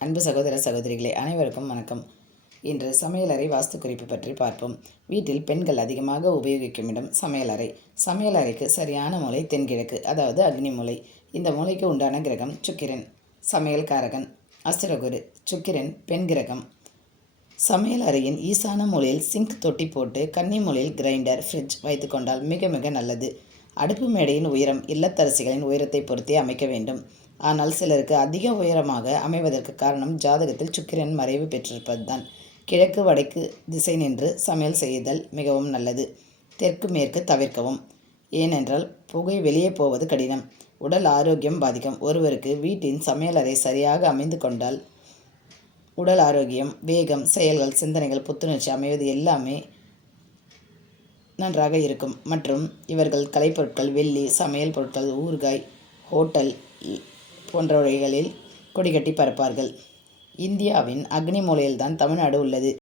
அன்பு சகோதர சகோதரிகளே, அனைவருக்கும் வணக்கம். இன்று சமையலறை வாஸ்து குறிப்பு பற்றி பார்ப்போம். வீட்டில் பெண்கள் அதிகமாக உபயோகிக்கும் இடம் சமையலறை. சமையலறைக்கு சரியான மூலை தென்கிழக்கு, அதாவது அக்னி மூலை. இந்த மூலைக்கு உண்டான கிரகம் சுக்கிரன், சமையல்காரகன். அசுரகுரு. சுக்கிரன் பெண் கிரகம். சமையல் அறையின் ஈசான மூலையில் சிங்க் தொட்டி போட்டு கன்னி மூலையில் கிரைண்டர், ஃப்ரிட்ஜ் வைத்து கொண்டால் மிக மிக நல்லது. அடுப்பு மேடையின் உயரம் இல்லத்தரசிகளின் உயரத்தை பொறுத்தே அமைக்க வேண்டும். ஆனால் சிலருக்கு அதிக உயரமாக அமைவதற்கு காரணம் ஜாதகத்தில் சுக்கிரன் மறைவு பெற்றிருப்பதுதான். கிழக்கு வடக்கு திசை நின்று சமையல் செய்தல் மிகவும் நல்லது. தெற்கு மேற்கு தவிர்க்கவும். ஏனென்றால் புகை வெளியே போவது கடினம், உடல் ஆரோக்கியம் பாதிக்கும். ஒருவருக்கு வீட்டின் சமையலறை சரியாக அமைந்து கொண்டால் உடல் ஆரோக்கியம், வேகம், செயல்கள், சிந்தனைகள், புத்துணர்ச்சி அமைவது எல்லாமே நன்றாக இருக்கும். மற்றும் இவர்கள் கலைப்பொருட்கள், வெள்ளி, சமையல் பொருட்கள், ஊறுகாய், ஹோட்டல் போன்றவைகளில் கொடிகட்டி பறப்பார்கள். இந்தியாவின் அக்னி மூலையில்தான் தமிழ்நாடு உள்ளது.